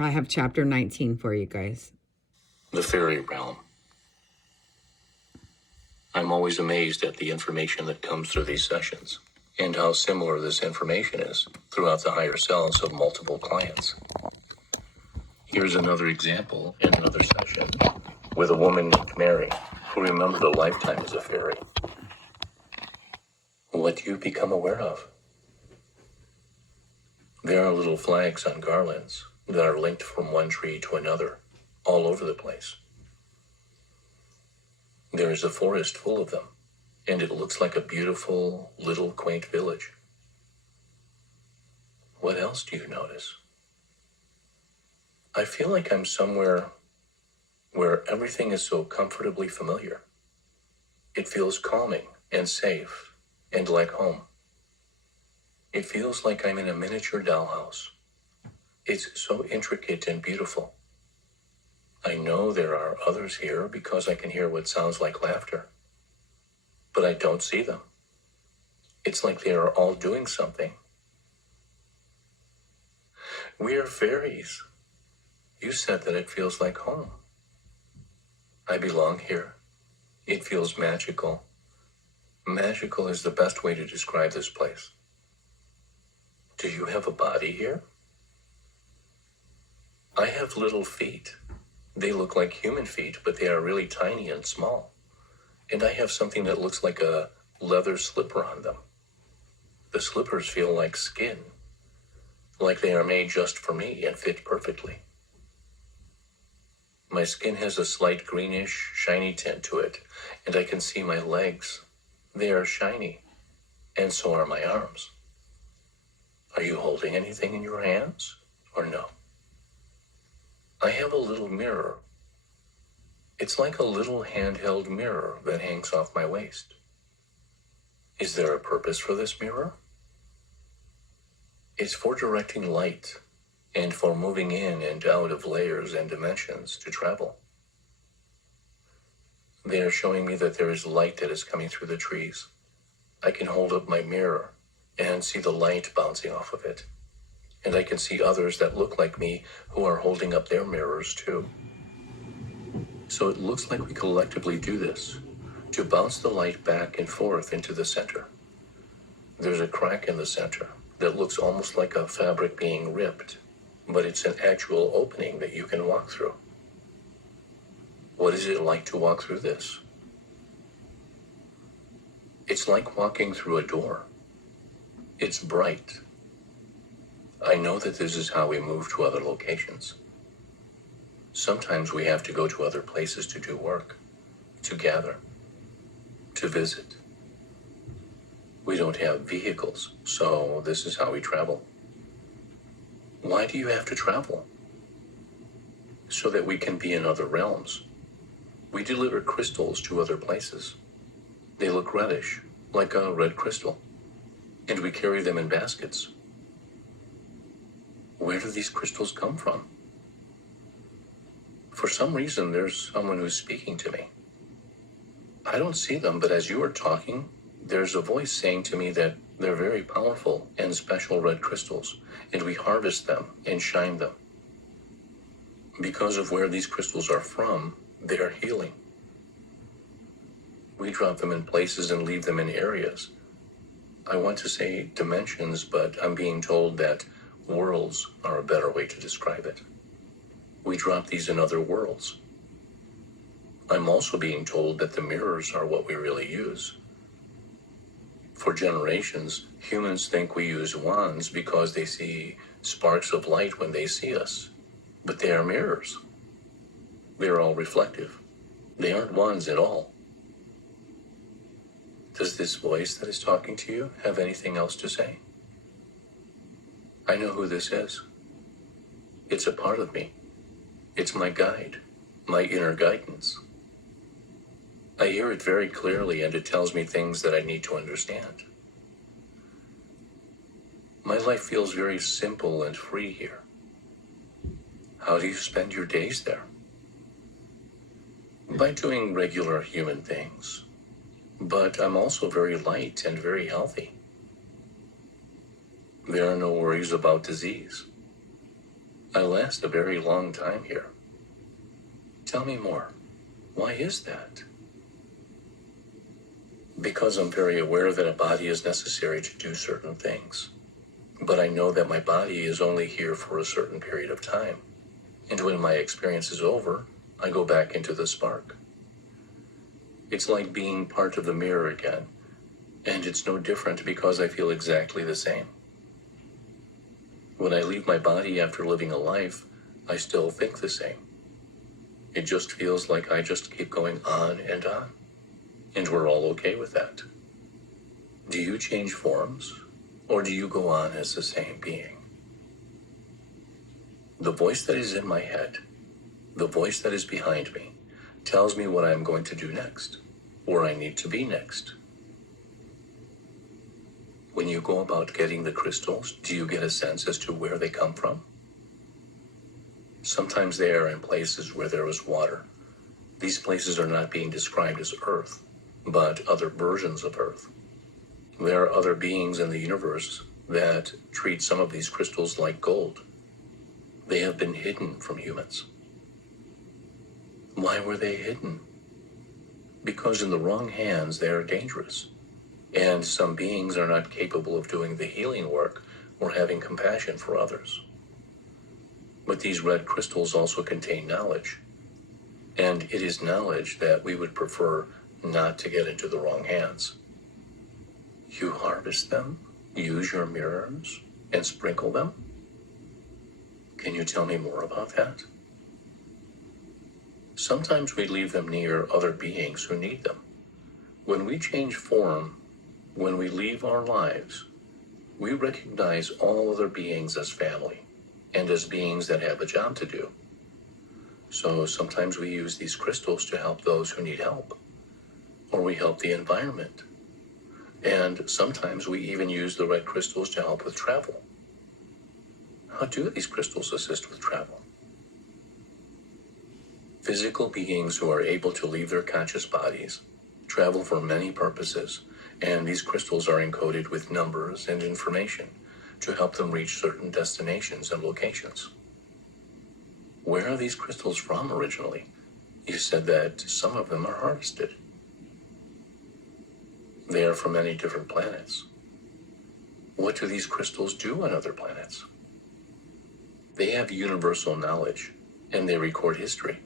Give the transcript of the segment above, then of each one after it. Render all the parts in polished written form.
I have chapter 19 for you guys. The fairy realm. I'm always amazed at the information that comes through these sessions, and how similar this information is throughout the higher selves of multiple clients. Here's another example in another session with a woman named Mary who remembered a lifetime as a fairy. What do you become aware of? There are little flags on garlands that are linked from one tree to another, all over the place. There is a forest full of them, and it looks like a beautiful, little, quaint village. What else do you notice? I feel like I'm somewhere where everything is so comfortably familiar. It feels calming and safe and like home. It feels like I'm in a miniature dollhouse. It's so intricate and beautiful. I know there are others here because I can hear what sounds like laughter, but I don't see them. It's like they are all doing something. We are fairies. You said that it feels like home. I belong here. It feels magical. Magical is the best way to describe this place. Do you have a body here? I have little feet. They look like human feet, but they are really tiny and small. And I have something that looks like a leather slipper on them. The slippers feel like skin, like they are made just for me and fit perfectly. My skin has a slight greenish, shiny tint to it, and I can see my legs. They are shiny, and so are my arms. Are you holding anything in your hands, or no? I have a little mirror. It's like a little handheld mirror that hangs off my waist. Is there a purpose for this mirror? It's for directing light and for moving in and out of layers and dimensions to travel. They are showing me that there is light that is coming through the trees. I can hold up my mirror and see the light bouncing off of it. And I can see others that look like me who are holding up their mirrors too. So it looks like we collectively do this to bounce the light back and forth into the center. There's a crack in the center that looks almost like a fabric being ripped, but it's an actual opening that you can walk through. What is it like to walk through this? It's like walking through a door. It's bright. I know that this is how we move to other locations. Sometimes we have to go to other places to do work, to gather, to visit. We don't have vehicles, so this is how we travel. Why do you have to travel? So that we can be in other realms. We deliver crystals to other places. They look reddish, like a red crystal, and we carry them in baskets. Where do these crystals come from? For some reason, there's someone who's speaking to me. I don't see them, but as you are talking, there's a voice saying to me that they're very powerful and special red crystals, and we harvest them and shine them. Because of where these crystals are from, they are healing. We drop them in places and leave them in areas. I want to say dimensions, but I'm being told that worlds are a better way to describe it. We drop these in other worlds. I'm also being told that the mirrors are what we really use. For generations, humans think we use wands because they see sparks of light when they see us. But they are mirrors. They're all reflective. They aren't wands at all. Does this voice that is talking to you have anything else to say? I know who this is. It's a part of me. It's my guide, my inner guidance. I hear it very clearly, and it tells me things that I need to understand. My life feels very simple and free here. How do you spend your days there? By doing regular human things. But I'm also very light and very healthy. There are no worries about disease. I last a very long time here. Tell me more. Why is that? Because I'm very aware that a body is necessary to do certain things. But I know that my body is only here for a certain period of time. And when my experience is over, I go back into the spark. It's like being part of the mirror again. And it's no different because I feel exactly the same. When I leave my body after living a life, I still think the same. It just feels like I just keep going on. And we're all okay with that. Do you change forms, or do you go on as the same being? The voice that is in my head, the voice that is behind me, tells me what I'm going to do next, where I need to be next. When you go about getting the crystals, do you get a sense as to where they come from? Sometimes they are in places where there is water. These places are not being described as Earth, but other versions of Earth. There are other beings in the universe that treat some of these crystals like gold. They have been hidden from humans. Why were they hidden? Because in the wrong hands they are dangerous, and some beings are not capable of doing the healing work or having compassion for others. But these red crystals also contain knowledge, and it is knowledge that we would prefer not to get into the wrong hands. You harvest them, use your mirrors, and sprinkle them? Can you tell me more about that? Sometimes we leave them near other beings who need them. When we change form, when we leave our lives, we recognize all other beings as family and as beings that have a job to do. So sometimes we use these crystals to help those who need help, or we help the environment. And sometimes we even use the red crystals to help with travel. How do these crystals assist with travel? Physical beings who are able to leave their conscious bodies travel for many purposes, and these crystals are encoded with numbers and information to help them reach certain destinations and locations. Where are these crystals from originally? You said that some of them are harvested. They are from many different planets. What do these crystals do on other planets? They have universal knowledge, and they record history.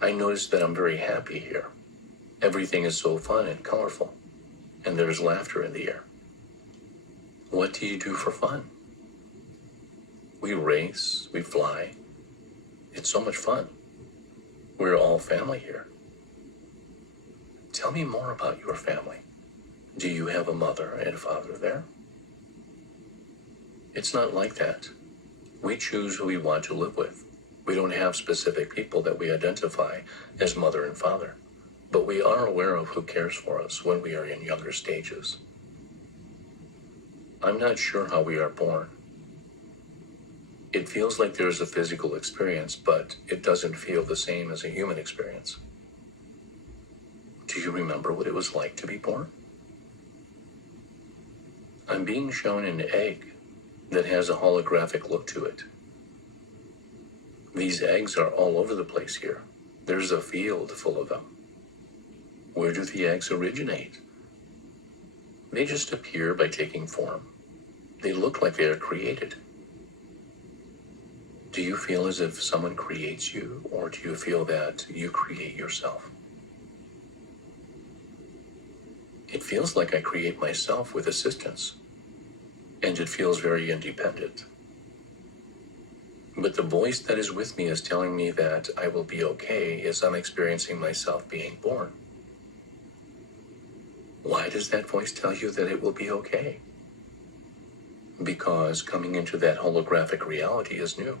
I notice that I'm very happy here. Everything is so fun and colorful, and there's laughter in the air. What do you do for fun? We race, we fly. It's so much fun. We're all family here. Tell me more about your family. Do you have a mother and father there? It's not like that. We choose who we want to live with. We don't have specific people that we identify as mother and father, but we are aware of who cares for us when we are in younger stages. I'm not sure how we are born. It feels like there's a physical experience, but it doesn't feel the same as a human experience. Do you remember what it was like to be born? I'm being shown an egg that has a holographic look to it. These eggs are all over the place here. There's a field full of them. Where do the eggs originate? They just appear by taking form. They look like they are created. Do you feel as if someone creates you, or do you feel that you create yourself? It feels like I create myself with assistance, and it feels very independent. But the voice that is with me is telling me that I will be okay as I'm experiencing myself being born. Why does that voice tell you that it will be okay? Because coming into that holographic reality is new.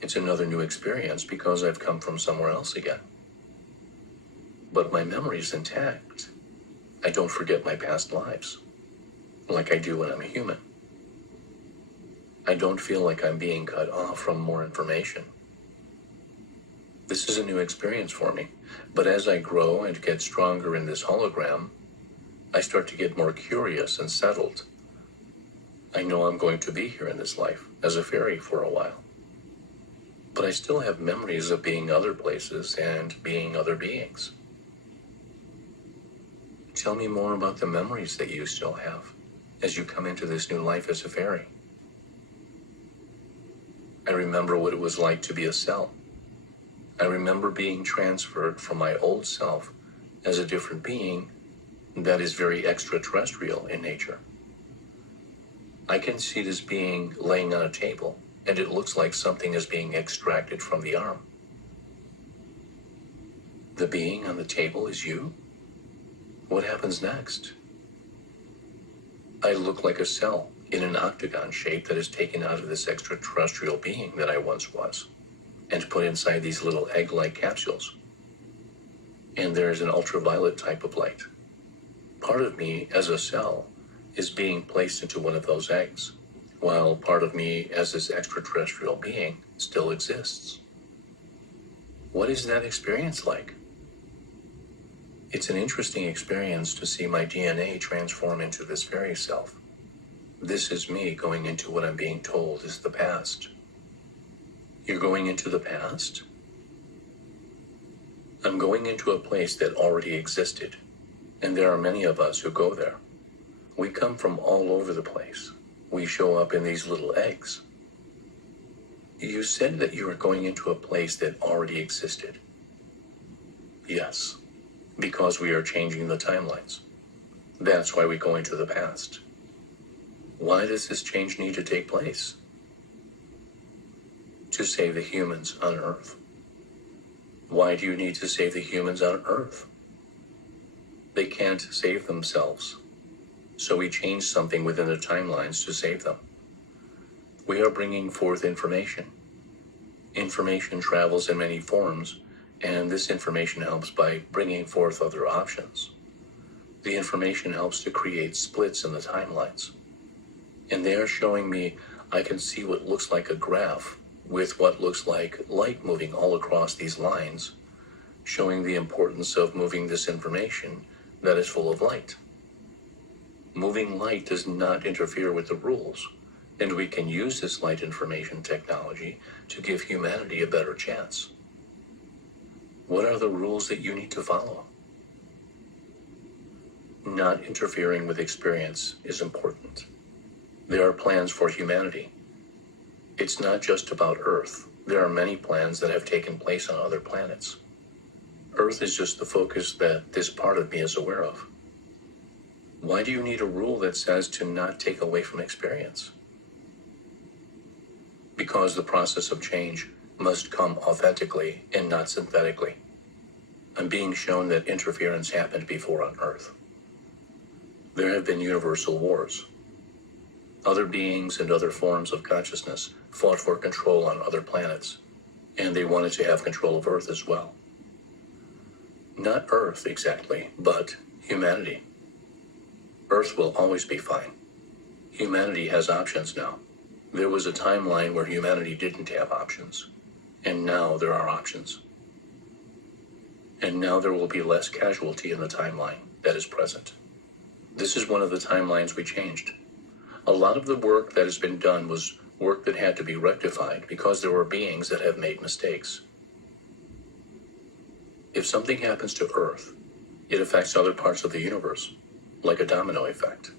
It's another new experience because I've come from somewhere else again. But my memory is intact. I don't forget my past lives, like I do when I'm a human. I don't feel like I'm being cut off from more information. This is a new experience for me, but as I grow and get stronger in this hologram, I start to get more curious and settled. I know I'm going to be here in this life as a fairy for a while. but I still have memories of being other places and being other beings. Tell me more about the memories that you still have as you come into this new life as a fairy. I remember what it was like to be a cell. I remember being transferred from my old self as a different being that is very extraterrestrial in nature. I can see this being laying on a table, and it looks like something is being extracted from the arm. The being on the table is you? What happens next? I look like a cell in an octagon shape that is taken out of this extraterrestrial being that I once was, and put inside these little egg-like capsules. And there is an ultraviolet type of light. Part of me as a cell is being placed into one of those eggs, while part of me as this extraterrestrial being still exists. What is that experience like? It's an interesting experience to see my DNA transform into this fairy self. This is me going into what I'm being told is the past. You're going into the past? I'm going into a place that already existed, and there are many of us who go there. We come from all over the place. We show up in these little eggs. You said that you were going into a place that already existed. Yes, because we are changing the timelines. That's why we go into the past. Why does this change need to take place? To save the humans on Earth. Why do you need to save the humans on Earth? They can't save themselves. So we change something within the timelines to save them. We are bringing forth information. Information travels in many forms, and this information helps by bringing forth other options. The information helps to create splits in the timelines. And they are showing me I can see what looks like a graph with what looks like light moving all across these lines, showing the importance of moving this information that is full of light. Moving light does not interfere with the rules, and we can use this light information technology to give humanity a better chance. What are the rules that you need to follow? Not interfering with experience is important. There are plans for humanity. It's not just about Earth. There are many plans that have taken place on other planets. Earth is just the focus that this part of me is aware of. Why do you need a rule that says to not take away from experience? Because the process of change must come authentically and not synthetically. I'm being shown that interference happened before on Earth. There have been universal wars. Other beings and other forms of consciousness fought for control on other planets, and they wanted to have control of Earth as well. Not Earth exactly, but humanity. Earth will always be fine. Humanity has options now. There was a timeline where humanity didn't have options, and now there are options. And now there will be less casualty in the timeline that is present. This is one of the timelines we changed. A lot of the work that has been done was work that had to be rectified because there were beings that have made mistakes. If something happens to Earth, it affects other parts of the universe, like a domino effect.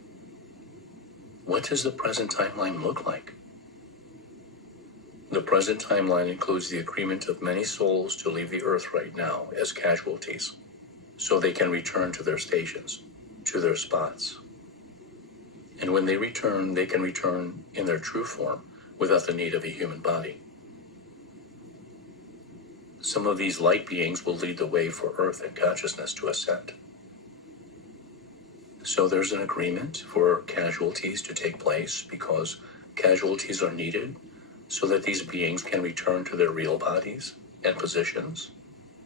What does the present timeline look like? The present timeline includes the agreement of many souls to leave the Earth right now as casualties, so they can return to their stations, to their spots. And when they can return in their true form without the need of a human body. Some of these light beings will lead the way for Earth and consciousness to ascend. So there's an agreement for casualties to take place because casualties are needed so that these beings can return to their real bodies and positions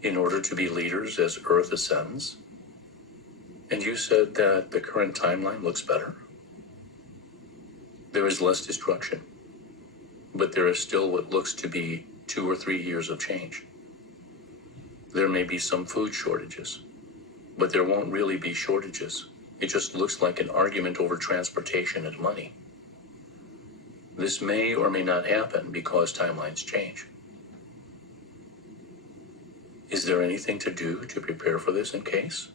in order to be leaders as Earth ascends. And you said that the current timeline looks better. There is less destruction, but there is still what looks to be 2 or 3 years of change. There may be some food shortages, but there won't really be shortages. It just looks like an argument over transportation and money. This may or may not happen because timelines change. Is there anything to do to prepare for this in case?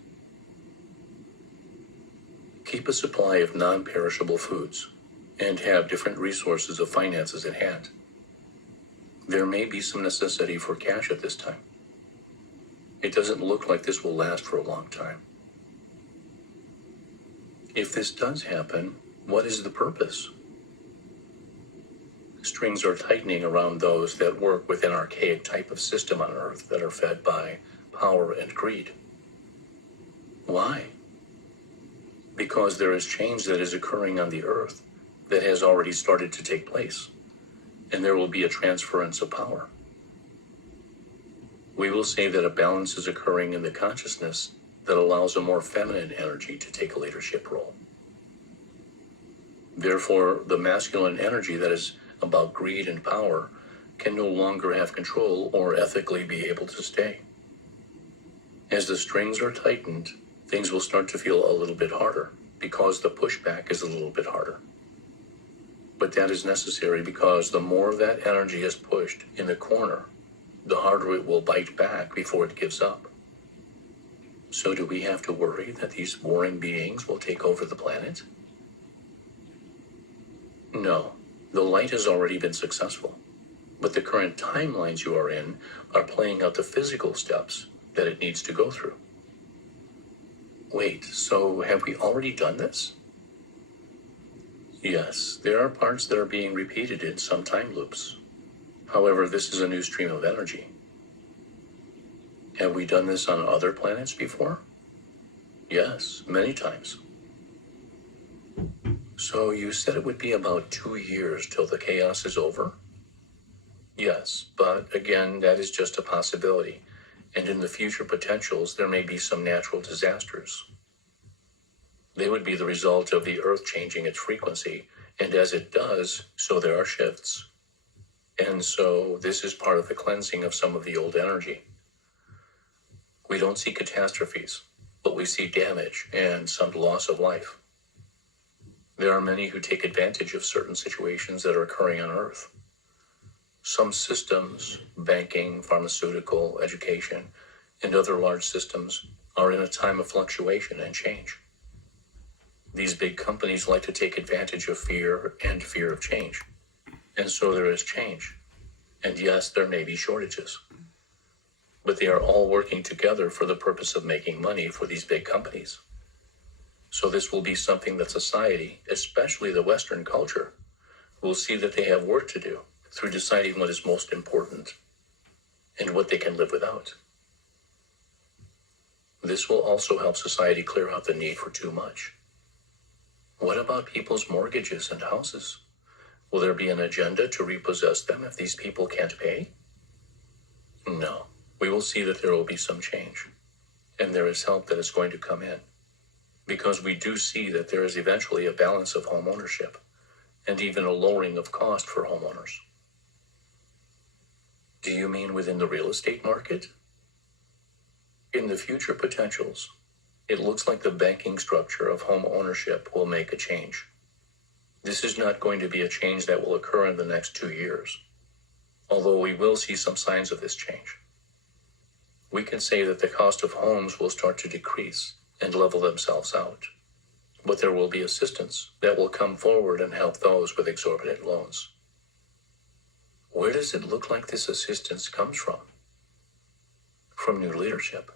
Keep a supply of non-perishable foods and have different resources of finances at hand. There may be some necessity for cash at this time. It doesn't look like this will last for a long time. If this does happen, what is the purpose? Strings are tightening around those that work with an archaic type of system on Earth that are fed by power and greed. Why? Because there is change that is occurring on the Earth that has already started to take place, and there will be a transference of power. We will say that a balance is occurring in the consciousness that allows a more feminine energy to take a leadership role. Therefore, the masculine energy that is about greed and power can no longer have control or ethically be able to stay. As the strings are tightened, things will start to feel a little bit harder because the pushback is a little bit harder. But that is necessary because the more that energy is pushed in the corner, the harder it will bite back before it gives up. So do we have to worry that these warring beings will take over the planet? No, the light has already been successful, but the current timelines you are in are playing out the physical steps that it needs to go through. Wait, so have we already done this? Yes, there are parts that are being repeated in some time loops. However, this is a new stream of energy. Have we done this on other planets before? Yes, many times. So you said it would be about 2 years till the chaos is over? Yes, but again, that is just a possibility. And in the future potentials, there may be some natural disasters. They would be the result of the Earth changing its frequency, and as it does, so there are shifts. And so this is part of the cleansing of some of the old energy. We don't see catastrophes, but we see damage and some loss of life. There are many who take advantage of certain situations that are occurring on Earth. Some systems, banking, pharmaceutical, education, and other large systems are in a time of fluctuation and change. These big companies like to take advantage of fear and fear of change. And so there is change. And yes, there may be shortages. But they are all working together for the purpose of making money for these big companies. So this will be something that society, especially the Western culture, will see that they have work to do through deciding what is most important and what they can live without. This will also help society clear out the need for too much. What about people's mortgages and houses? Will there be an agenda to repossess them if these people can't pay? No, we will see that there will be some change, and there is help that is going to come in, because we do see that there is eventually a balance of home ownership, and even a lowering of cost for homeowners. Do you mean within the real estate market? In the future potentials, it looks like the banking structure of home ownership will make a change. This is not going to be a change that will occur in the next 2 years, although we will see some signs of this change. We can say that the cost of homes will start to decrease and level themselves out, but there will be assistance that will come forward and help those with exorbitant loans. Where does it look like this assistance comes from? From new leadership.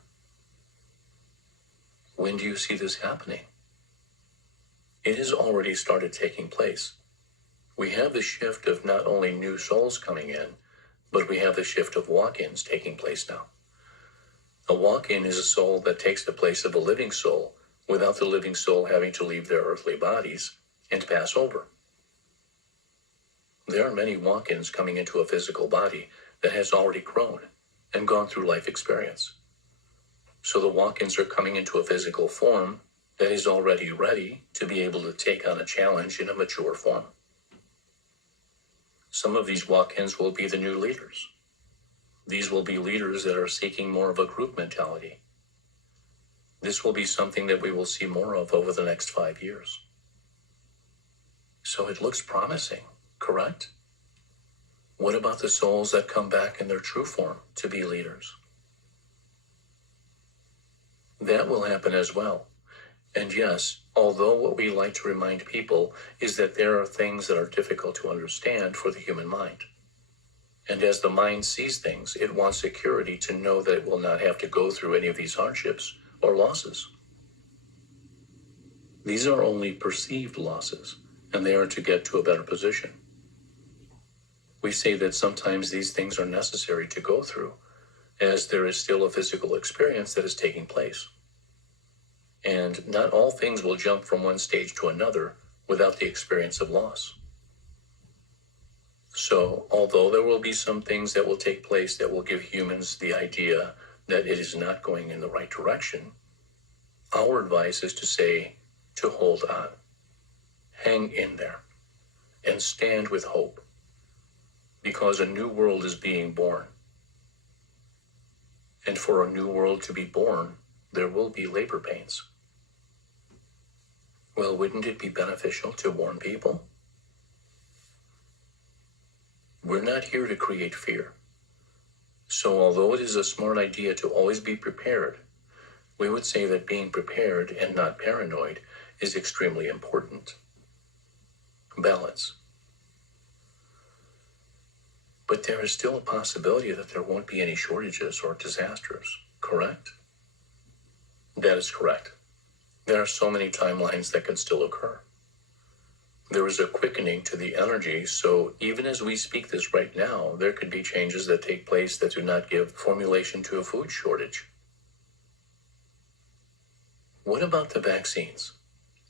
When do you see this happening? It has already started taking place. We have the shift of not only new souls coming in, but we have the shift of walk-ins taking place now. A walk-in is a soul that takes the place of a living soul without the living soul having to leave their earthly bodies and pass over. There are many walk-ins coming into a physical body that has already grown and gone through life experience. So the walk-ins are coming into a physical form that is already ready to be able to take on a challenge in a mature form. Some of these walk-ins will be the new leaders. These will be leaders that are seeking more of a group mentality. This will be something that we will see more of over the next 5 years. So it looks promising, correct? What about the souls that come back in their true form to be leaders? That will happen as well. And yes, although what we like to remind people is that there are things that are difficult to understand for the human mind. And as the mind sees things, it wants security to know that it will not have to go through any of these hardships or losses. These are only perceived losses, and they are to get to a better position. We say that sometimes these things are necessary to go through, as there is still a physical experience that is taking place. And not all things will jump from one stage to another without the experience of loss. So, although there will be some things that will take place that will give humans the idea that it is not going in the right direction, our advice is to say, to hold on, hang in there, and stand with hope, because a new world is being born. And for a new world to be born, there will be labor pains. Well, wouldn't it be beneficial to warn people? We're not here to create fear. So although it is a smart idea to always be prepared, we would say that being prepared and not paranoid is extremely important. Balance. But there is still a possibility that there won't be any shortages or disasters, correct? That is correct. There are so many timelines that can still occur. There is a quickening to the energy, so even as we speak this right now, there could be changes that take place that do not give formulation to a food shortage. What about the vaccines?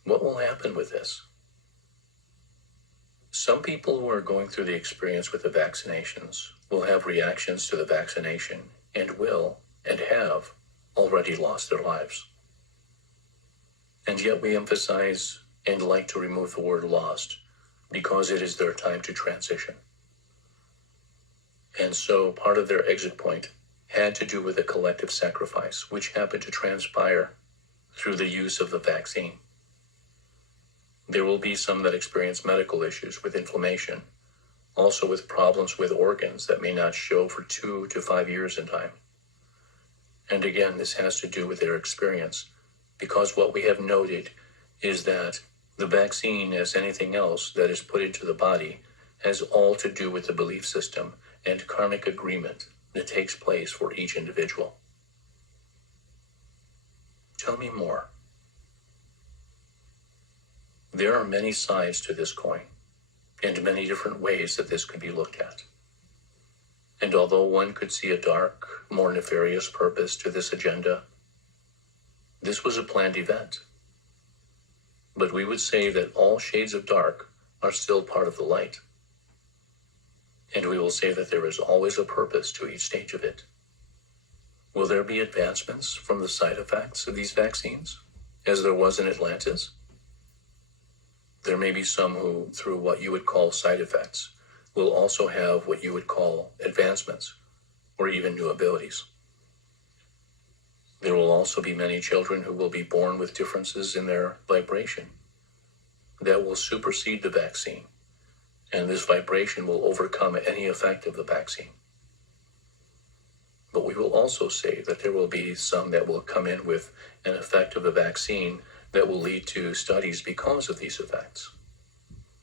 What will happen with this? Some people who are going through the experience with the vaccinations will have reactions to the vaccination and will, and have, already lost their lives. And yet we emphasize and like to remove the word lost because it is their time to transition. And so part of their exit point had to do with a collective sacrifice, which happened to transpire through the use of the vaccine. There will be some that experience medical issues with inflammation, also with problems with organs that may not show for 2 to 5 years in time. And again, this has to do with their experience, because what we have noted is that the vaccine, as anything else that is put into the body, has all to do with the belief system and karmic agreement that takes place for each individual. Tell me more. There are many sides to this coin, and many different ways that this could be looked at. And although one could see a dark, more nefarious purpose to this agenda, this was a planned event. But we would say that all shades of dark are still part of the light. And we will say that there is always a purpose to each stage of it. Will there be advancements from the side effects of these vaccines, as there was in Atlantis? There may be some who, through what you would call side effects, will also have what you would call advancements, or even new abilities. There will also be many children who will be born with differences in their vibration that will supersede the vaccine, and this vibration will overcome any effect of the vaccine. But we will also say that there will be some that will come in with an effect of the vaccine that will lead to studies because of these effects.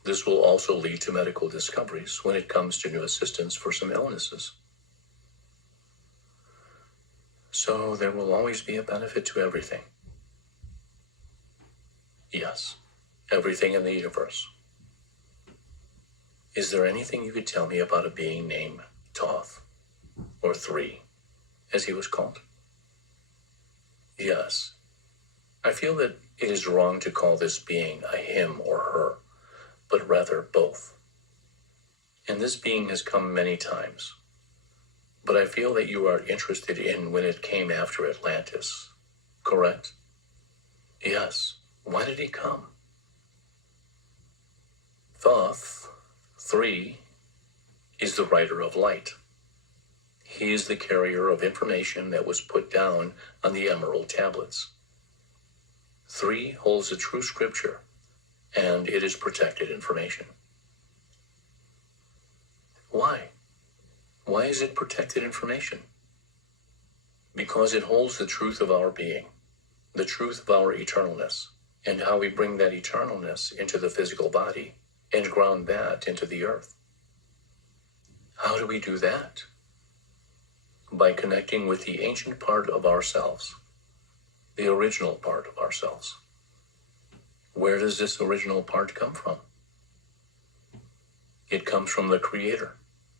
This will also lead to medical discoveries when it comes to new assistance for some illnesses. So there will always be a benefit to everything. Yes, everything in the universe. Is there anything you could tell me about a being named Thoth, or Three, as he was called? Yes. I feel that it is wrong to call this being a him or her, but rather both. And this being has come many times. But I feel that you are interested in when it came after Atlantis, correct? Yes. Why did he come? Thoth, Three, is the writer of light. He is the carrier of information that was put down on the emerald tablets. Three holds the true scripture, and it is protected information. Why? Why is it protected information? Because it holds the truth of our being, the truth of our eternalness, and how we bring that eternalness into the physical body and ground that into the earth. How do we do that? By connecting with the ancient part of ourselves, the original part of ourselves. Where does this original part come from? It comes from the Creator,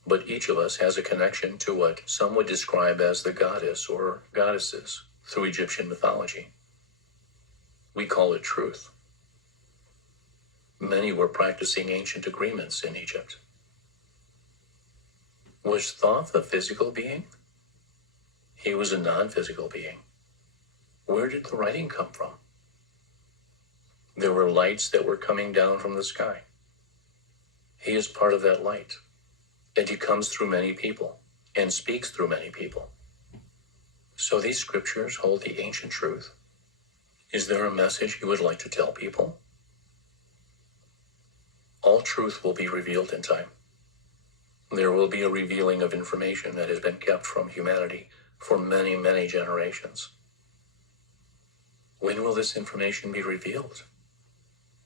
but each of us has a connection to what some would describe as the goddess or goddesses through Egyptian mythology. We call it truth. Many were practicing ancient agreements in Egypt. Was Thoth a physical being? He was a non-physical being. Where did the writing come from? There were lights that were coming down from the sky. He is part of that light, and he comes through many people and speaks through many people. So these scriptures hold the ancient truth. Is there a message you would like to tell people? All truth will be revealed in time. There will be a revealing of information that has been kept from humanity for many, many generations. When will this information be revealed?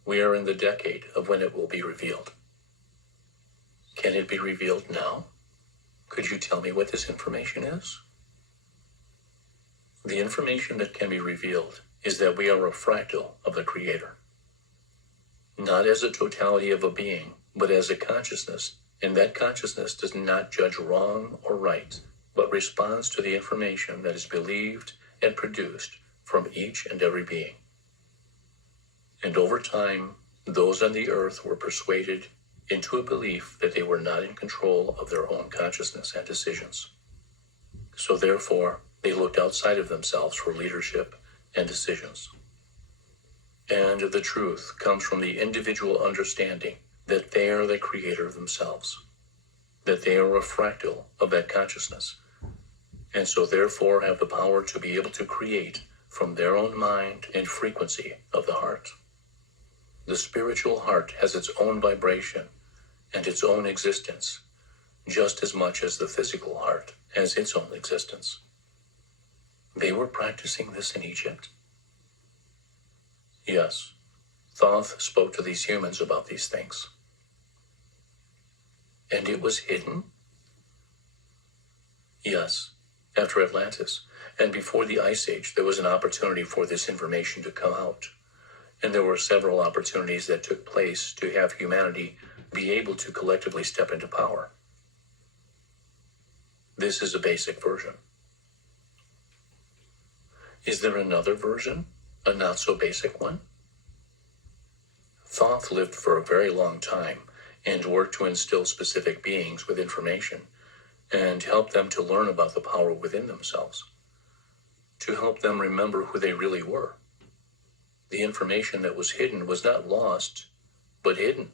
We are in the decade of when it will be revealed. Can it be revealed now? Could you tell me what this information is? The information that can be revealed is that we are a fractal of the Creator. Not as a totality of a being, but as a consciousness, and that consciousness does not judge wrong or right, but responds to the information that is believed and produced from each and every being. And over time, those on the earth were persuaded into a belief that they were not in control of their own consciousness and decisions. So therefore, they looked outside of themselves for leadership and decisions. And the truth comes from the individual understanding that they are the creator of themselves, that they are a fractal of that consciousness, and so therefore have the power to be able to create from their own mind and frequency of the heart. The spiritual heart has its own vibration and its own existence, just as much as the physical heart has its own existence. They were practicing this in Egypt. Yes, Thoth spoke to these humans about these things. And it was hidden? Yes, after Atlantis, and before the Ice Age, there was an opportunity for this information to come out. And there were several opportunities that took place to have humanity be able to collectively step into power. This is a basic version. Is there another version? A not so basic one? Thoth lived for a very long time and worked to instill specific beings with information and help them to learn about the power within themselves, to help them remember who they really were. The information that was hidden was not lost, but hidden.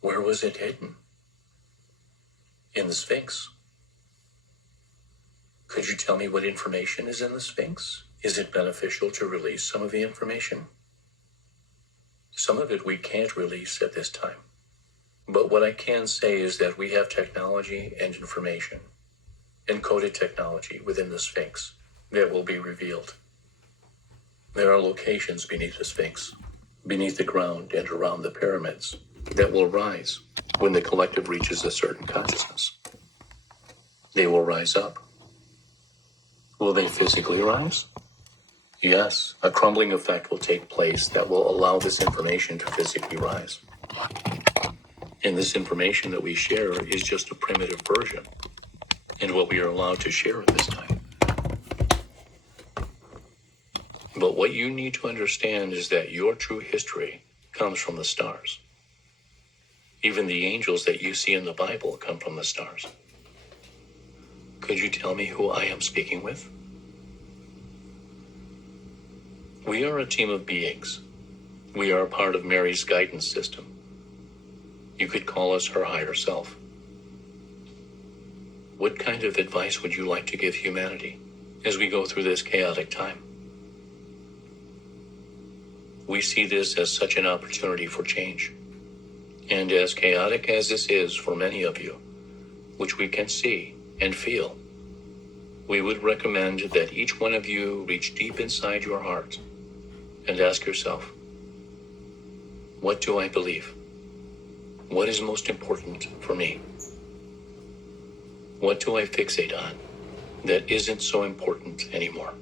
Where was it hidden? In the Sphinx. Could you tell me what information is in the Sphinx? Is it beneficial to release some of the information? Some of it we can't release at this time. But what I can say is that we have technology and information, encoded technology within the Sphinx that will be revealed. There are locations beneath the Sphinx, beneath the ground and around the pyramids, that will rise when the collective reaches a certain consciousness. They will rise up. Will they physically rise? Yes, a crumbling effect will take place that will allow this information to physically rise. And this information that we share is just a primitive version, and what we are allowed to share at this time. But what you need to understand is that your true history comes from the stars. Even the angels that you see in the Bible come from the stars. Could you tell me who I am speaking with? We are a team of beings. We are a part of Mary's guidance system. You could call us her higher self. What kind of advice would you like to give humanity as we go through this chaotic time? We see this as such an opportunity for change. And as chaotic as this is for many of you, which we can see and feel, we would recommend that each one of you reach deep inside your heart and ask yourself, what do I believe? What is most important for me? What do I fixate on that isn't so important anymore?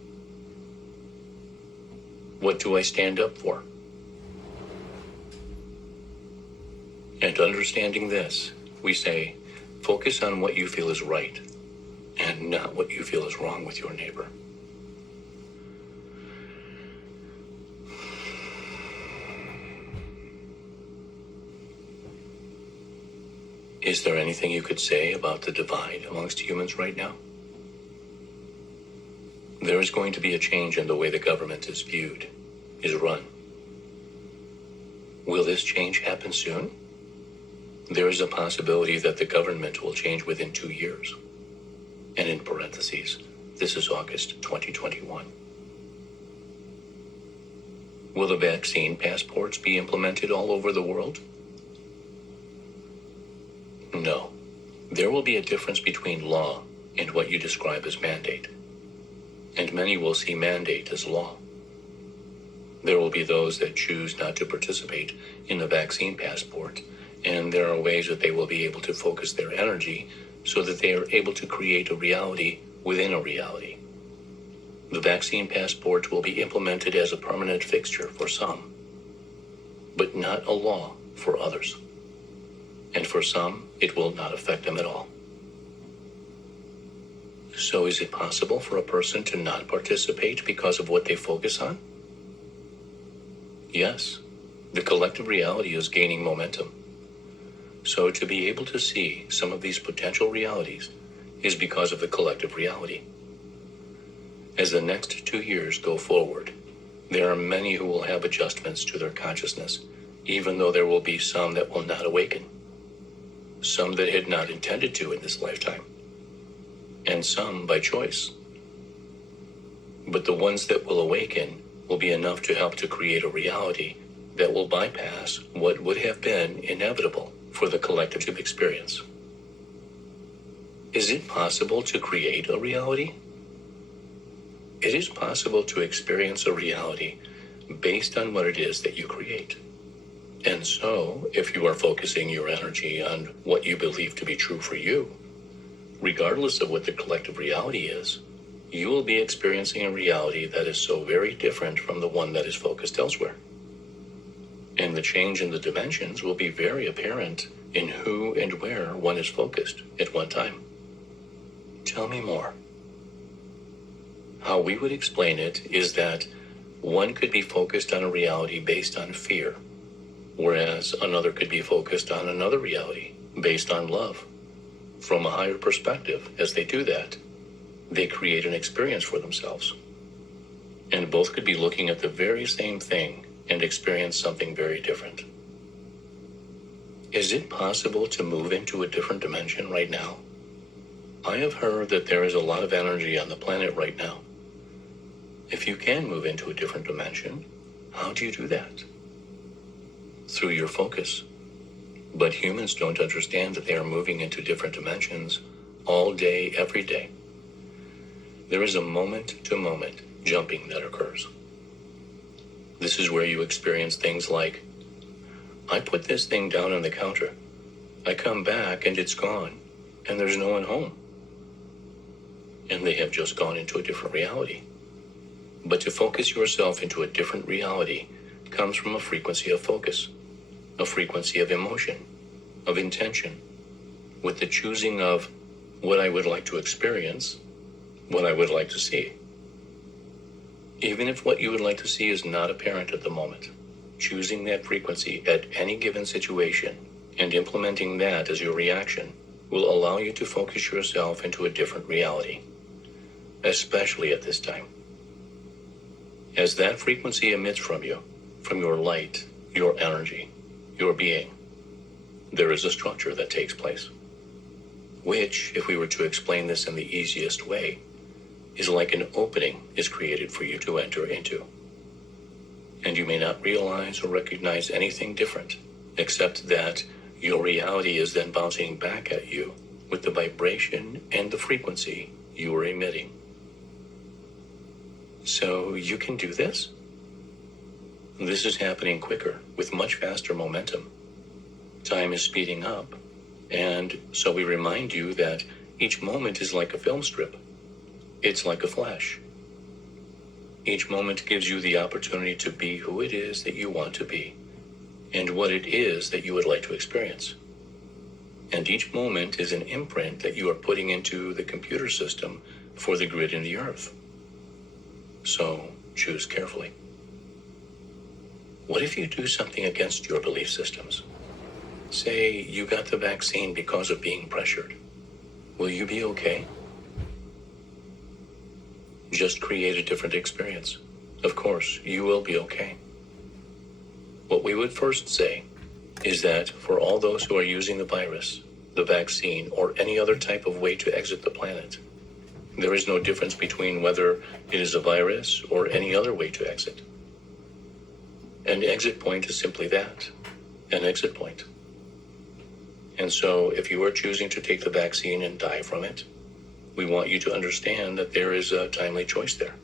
What do I stand up for? And understanding this, we say, focus on what you feel is right and not what you feel is wrong with your neighbor. Is there anything you could say about the divide amongst humans right now? There is going to be a change in the way the government is viewed, is run. Will this change happen soon? There is a possibility that the government will change within 2 years. And in parentheses, this is August 2021. Will the vaccine passports be implemented all over the world? No. There will be a difference between law and what you describe as mandate. And many will see mandate as law. There will be those that choose not to participate in the vaccine passport, and there are ways that they will be able to focus their energy so that they are able to create a reality within a reality. The vaccine passport will be implemented as a permanent fixture for some, but not a law for others. And for some, it will not affect them at all. So is it possible for a person to not participate because of what they focus on? Yes, the collective reality is gaining momentum. So to be able to see some of these potential realities is because of the collective reality. As the next 2 years go forward, there are many who will have adjustments to their consciousness, even though there will be some that will not awaken, some that had not intended to in this lifetime, and some by choice. But the ones that will awaken will be enough to help to create a reality that will bypass what would have been inevitable for the collective experience. Is it possible to create a reality? It is possible to experience a reality based on what it is that you create. And so, if you are focusing your energy on what you believe to be true for you, regardless of what the collective reality is, you will be experiencing a reality that is so very different from the one that is focused elsewhere. And the change in the dimensions will be very apparent in who and where one is focused at one time. Tell me more. How we would explain it is that one could be focused on a reality based on fear, whereas another could be focused on another reality based on love. From a higher perspective, as they do that, they create an experience for themselves. And both could be looking at the very same thing and experience something very different. Is it possible to move into a different dimension right now? I have heard that there is a lot of energy on the planet right now. If you can move into a different dimension, how do you do that? Through your focus. But humans don't understand that they are moving into different dimensions all day, every day. There is a moment-to-moment jumping that occurs. This is where you experience things like, I put this thing down on the counter. I come back and it's gone, and there's no one home. And they have just gone into a different reality. But to focus yourself into a different reality comes from a frequency of focus, a frequency of emotion, of intention, with the choosing of what I would like to experience, what I would like to see. Even if what you would like to see is not apparent at the moment, choosing that frequency at any given situation and implementing that as your reaction will allow you to focus yourself into a different reality, especially at this time. As that frequency emits from you, from your light, your energy, your being, there is a structure that takes place, which, if we were to explain this in the easiest way, is like an opening is created for you to enter into. And you may not realize or recognize anything different, except that your reality is then bouncing back at you with the vibration and the frequency you are emitting. So you can do this? This is happening quicker, with much faster momentum. Time is speeding up, and so we remind you that each moment is like a film strip. It's like a flash. Each moment gives you the opportunity to be who it is that you want to be, and what it is that you would like to experience. And each moment is an imprint that you are putting into the computer system for the grid in the earth. So choose carefully. What if you do something against your belief systems? Say you got the vaccine because of being pressured. Will you be okay? Just create a different experience. Of course, you will be okay. What we would first say is that for all those who are using the virus, the vaccine, or any other type of way to exit the planet, there is no difference between whether it is a virus or any other way to exit. An exit point is simply that, an exit point. And so if you are choosing to take the vaccine and die from it, we want you to understand that there is a timely choice there.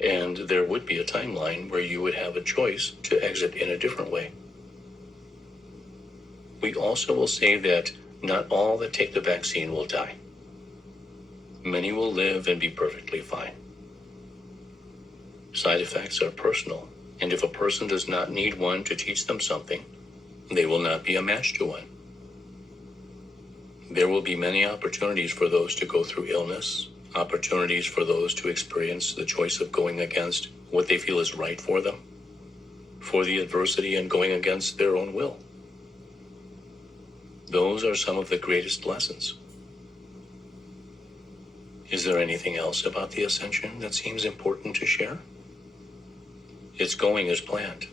And there would be a timeline where you would have a choice to exit in a different way. We also will say that not all that take the vaccine will die. Many will live and be perfectly fine. Side effects are personal, and if a person does not need one to teach them something, they will not be a match to one. There will be many opportunities for those to go through illness, opportunities for those to experience the choice of going against what they feel is right for them, for the adversity and going against their own will. Those are some of the greatest lessons. Is there anything else about the ascension that seems important to share? It's going as planned.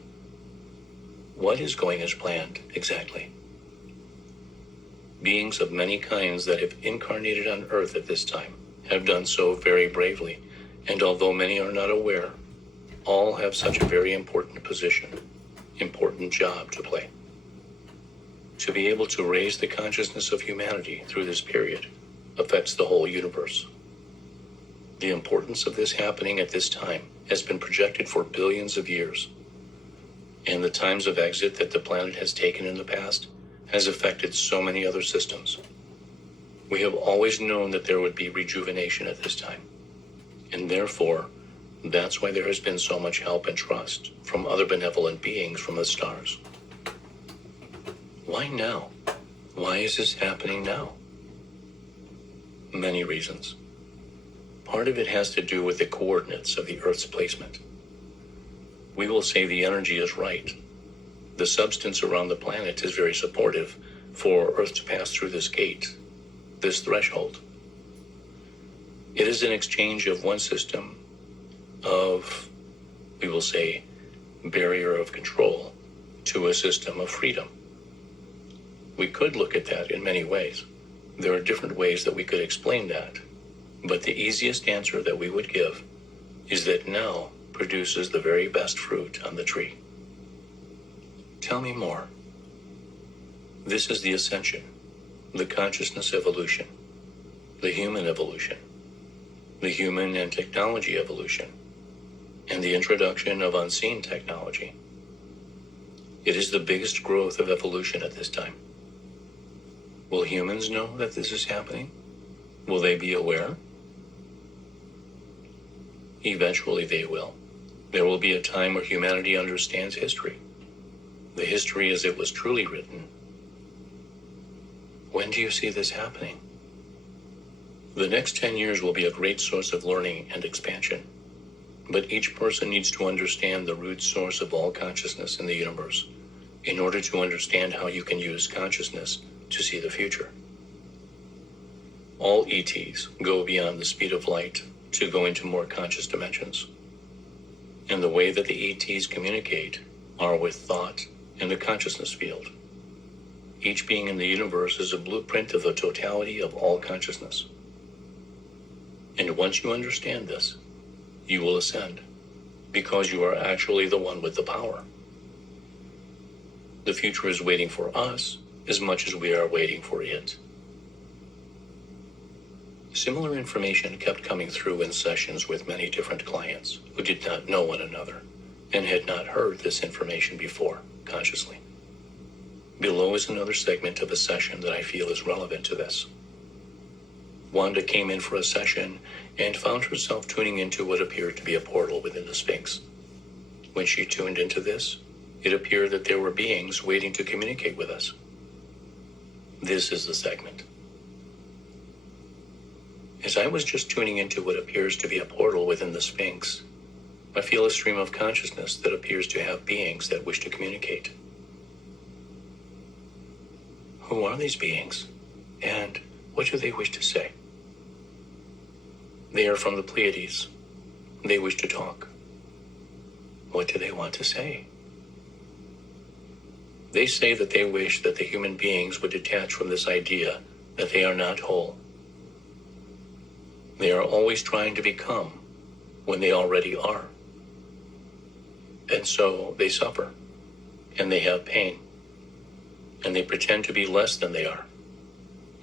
What is going as planned, exactly? Beings of many kinds that have incarnated on Earth at this time have done so very bravely, and although many are not aware, all have such a very important position, important job to play. To be able to raise the consciousness of humanity through this period affects the whole universe. The importance of this happening at this time has been projected for billions of years, and the times of exit that the planet has taken in the past has affected so many other systems. We have always known that there would be rejuvenation at this time, and therefore, that's why there has been so much help and trust from other benevolent beings from the stars. Why now? Why is this happening now? Many reasons. Part of it has to do with the coordinates of the Earth's placement. We will say the energy is right. The substance around the planet is very supportive for Earth to pass through this gate, this threshold. It is an exchange of one system of, we will say, barrier of control to a system of freedom. We could look at that in many ways. There are different ways that we could explain that, but the easiest answer that we would give is that now produces the very best fruit on the tree. Tell me more. This is the ascension, the consciousness evolution, the human evolution, the human and technology evolution, and the introduction of unseen technology. It is the biggest growth of evolution at this time. Will humans know that this is happening? Will they be aware? Eventually they will. There will be a time where humanity understands history. The history as it was truly written. When do you see this happening? The next 10 years will be a great source of learning and expansion. But each person needs to understand the root source of all consciousness in the universe in order to understand how you can use consciousness to see the future. All ETs go beyond the speed of light to go into more conscious dimensions. And the way that the ETs communicate are with thought and the consciousness field. Each being in the universe is a blueprint of the totality of all consciousness. And once you understand this, you will ascend, because you are actually the one with the power. The future is waiting for us as much as we are waiting for it. Similar information kept coming through in sessions with many different clients who did not know one another and had not heard this information before consciously. Below is another segment of a session that I feel is relevant to this. Wanda came in for a session and found herself tuning into what appeared to be a portal within the Sphinx. When she tuned into this, it appeared that there were beings waiting to communicate with us. This is the segment. As I was just tuning into what appears to be a portal within the Sphinx, I feel a stream of consciousness that appears to have beings that wish to communicate. Who are these beings, and what do they wish to say? They are from the Pleiades. They wish to talk. What do they want to say? They say that they wish that the human beings would detach from this idea that they are not whole. They are always trying to become when they already are. And so they suffer, and they have pain, and they pretend to be less than they are,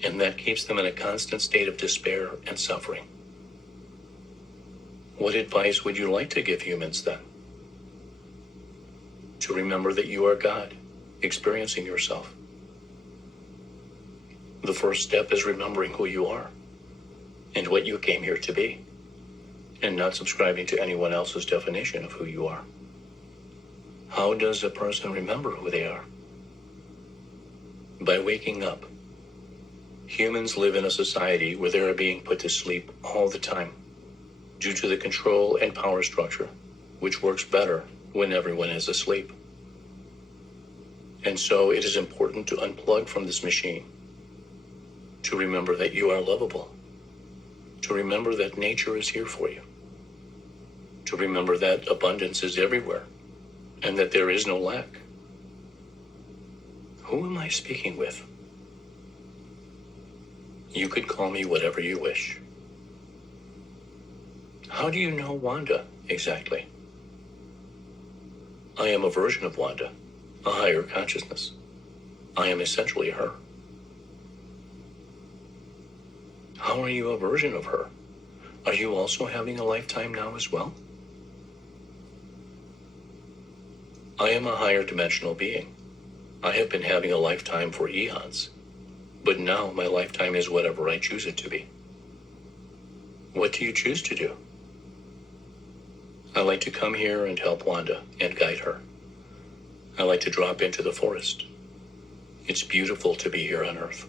and that keeps them in a constant state of despair and suffering. What advice would you like to give humans then? To remember that you are God, experiencing yourself. The first step is remembering who you are and what you came here to be, and not subscribing to anyone else's definition of who you are. How does a person remember who they are? By waking up. Humans live in a society where they are being put to sleep all the time due to the control and power structure, which works better when everyone is asleep. And so it is important to unplug from this machine, to remember that you are lovable, to remember that nature is here for you, to remember that abundance is everywhere and that there is no lack. Who am I speaking with? You could call me whatever you wish. How do you know Wanda exactly? I am a version of Wanda, a higher consciousness. I am essentially her. How are you a version of her? Are you also having a lifetime now as well? I am a higher dimensional being. I have been having a lifetime for eons, but now my lifetime is whatever I choose it to be. What do you choose to do? I like to come here and help Wanda and guide her. I like to drop into the forest. It's beautiful to be here on Earth.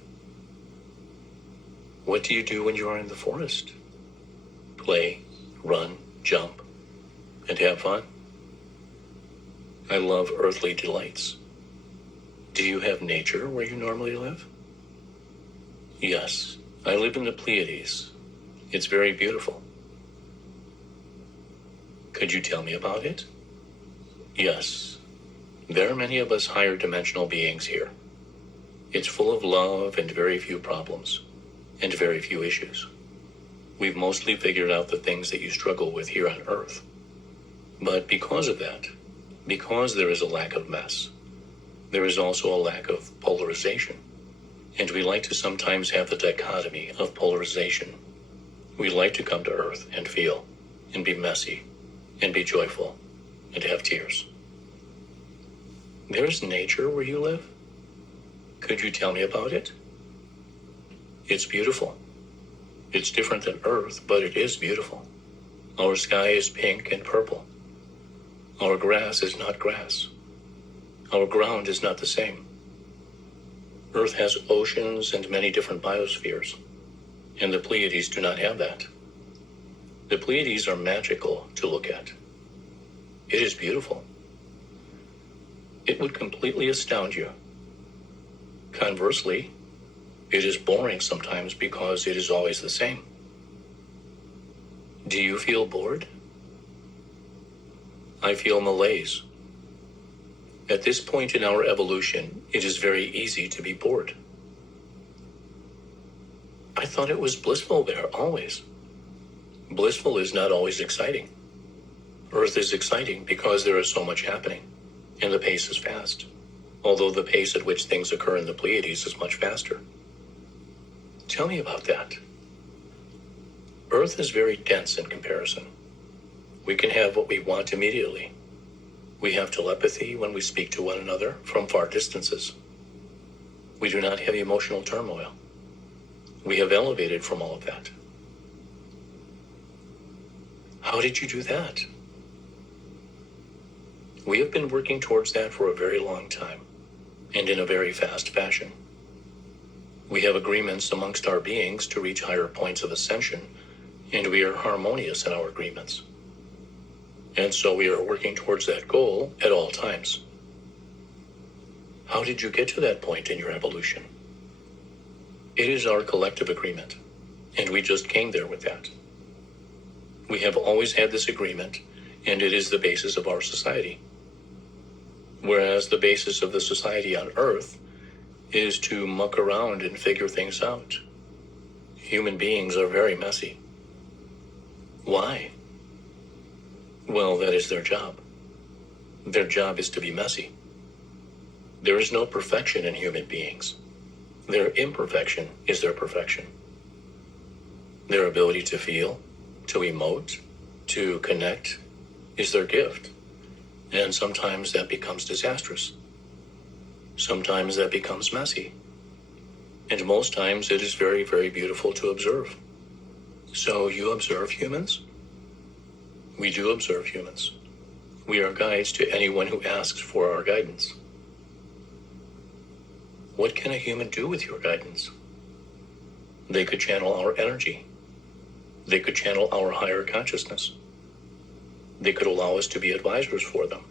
What do you do when you are in the forest? Play, run, jump, and have fun. I love earthly delights. Do you have nature where you normally live? Yes, I live in the Pleiades. It's very beautiful. Could you tell me about it? Yes. There are many of us higher dimensional beings here. It's full of love and very few problems, and very few issues. We've mostly figured out the things that you struggle with here on Earth. But because of that, because there is a lack of mess, there is also a lack of polarization. And we like to sometimes have the dichotomy of polarization. We like to come to Earth and feel, and be messy, and be joyful, and have tears. There's nature where you live? Could you tell me about it? It's beautiful. It's different than Earth, but it is beautiful. Our sky is pink and purple. Our grass is not grass. Our ground is not the same. Earth has oceans and many different biospheres, and the Pleiades do not have that. The Pleiades are magical to look at. It is beautiful. It would completely astound you. Conversely, it is boring sometimes because it is always the same. Do you feel bored? I feel malaise. At this point in our evolution, it is very easy to be bored. I thought it was blissful there, always. Blissful is not always exciting. Earth is exciting because there is so much happening, and the pace is fast, although the pace at which things occur in the Pleiades is much faster. Tell me about that. Earth is very dense in comparison. We can have what we want immediately. We have telepathy when we speak to one another from far distances. We do not have emotional turmoil. We have elevated from all of that. How did you do that? We have been working towards that for a very long time, and in a very fast fashion. We have agreements amongst our beings to reach higher points of ascension, and we are harmonious in our agreements. And so we are working towards that goal at all times. How did you get to that point in your evolution? It is our collective agreement, and we just came there with that. We have always had this agreement, and it is the basis of our society. Whereas the basis of the society on Earth is to muck around and figure things out. Human beings are very messy. Why? Well, that is their job. Their job is to be messy. There is no perfection in human beings. Their imperfection is their perfection. Their ability to feel, to emote, to connect is their gift. And sometimes that becomes disastrous. Sometimes that becomes messy. And most times it is very, very beautiful to observe. So you observe humans? We do observe humans. We are guides to anyone who asks for our guidance. What can a human do with your guidance? They could channel our energy. They could channel our higher consciousness. They could allow us to be advisors for them.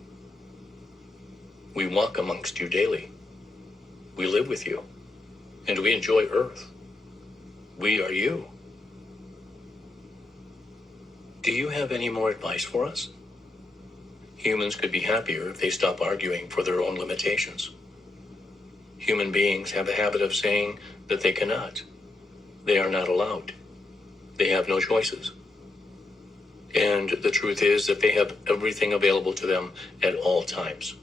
We walk amongst you daily. We live with you. And we enjoy Earth. We are you. Do you have any more advice for us? Humans could be happier if they stop arguing for their own limitations. Human beings have a habit of saying that they cannot. They are not allowed. They have no choices. And the truth is that they have everything available to them at all times.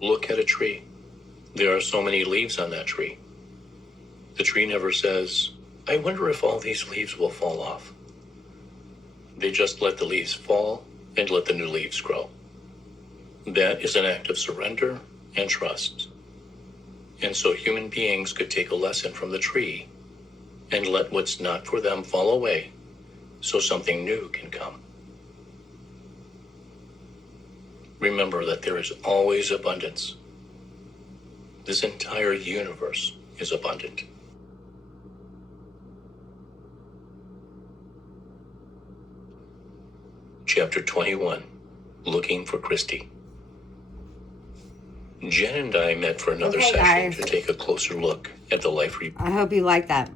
Look at a tree. There are so many leaves on that tree. The tree never says, I wonder if all these leaves will fall off. They just let the leaves fall and let the new leaves grow. That is an act of surrender and trust. And so human beings could take a lesson from the tree and let what's not for them fall away so something new can come. Remember that there is always abundance. This entire universe is abundant. Chapter 21, Looking for Christy. Jen and I met for another Okay, session guys. to take a closer look at the life I hope you like that.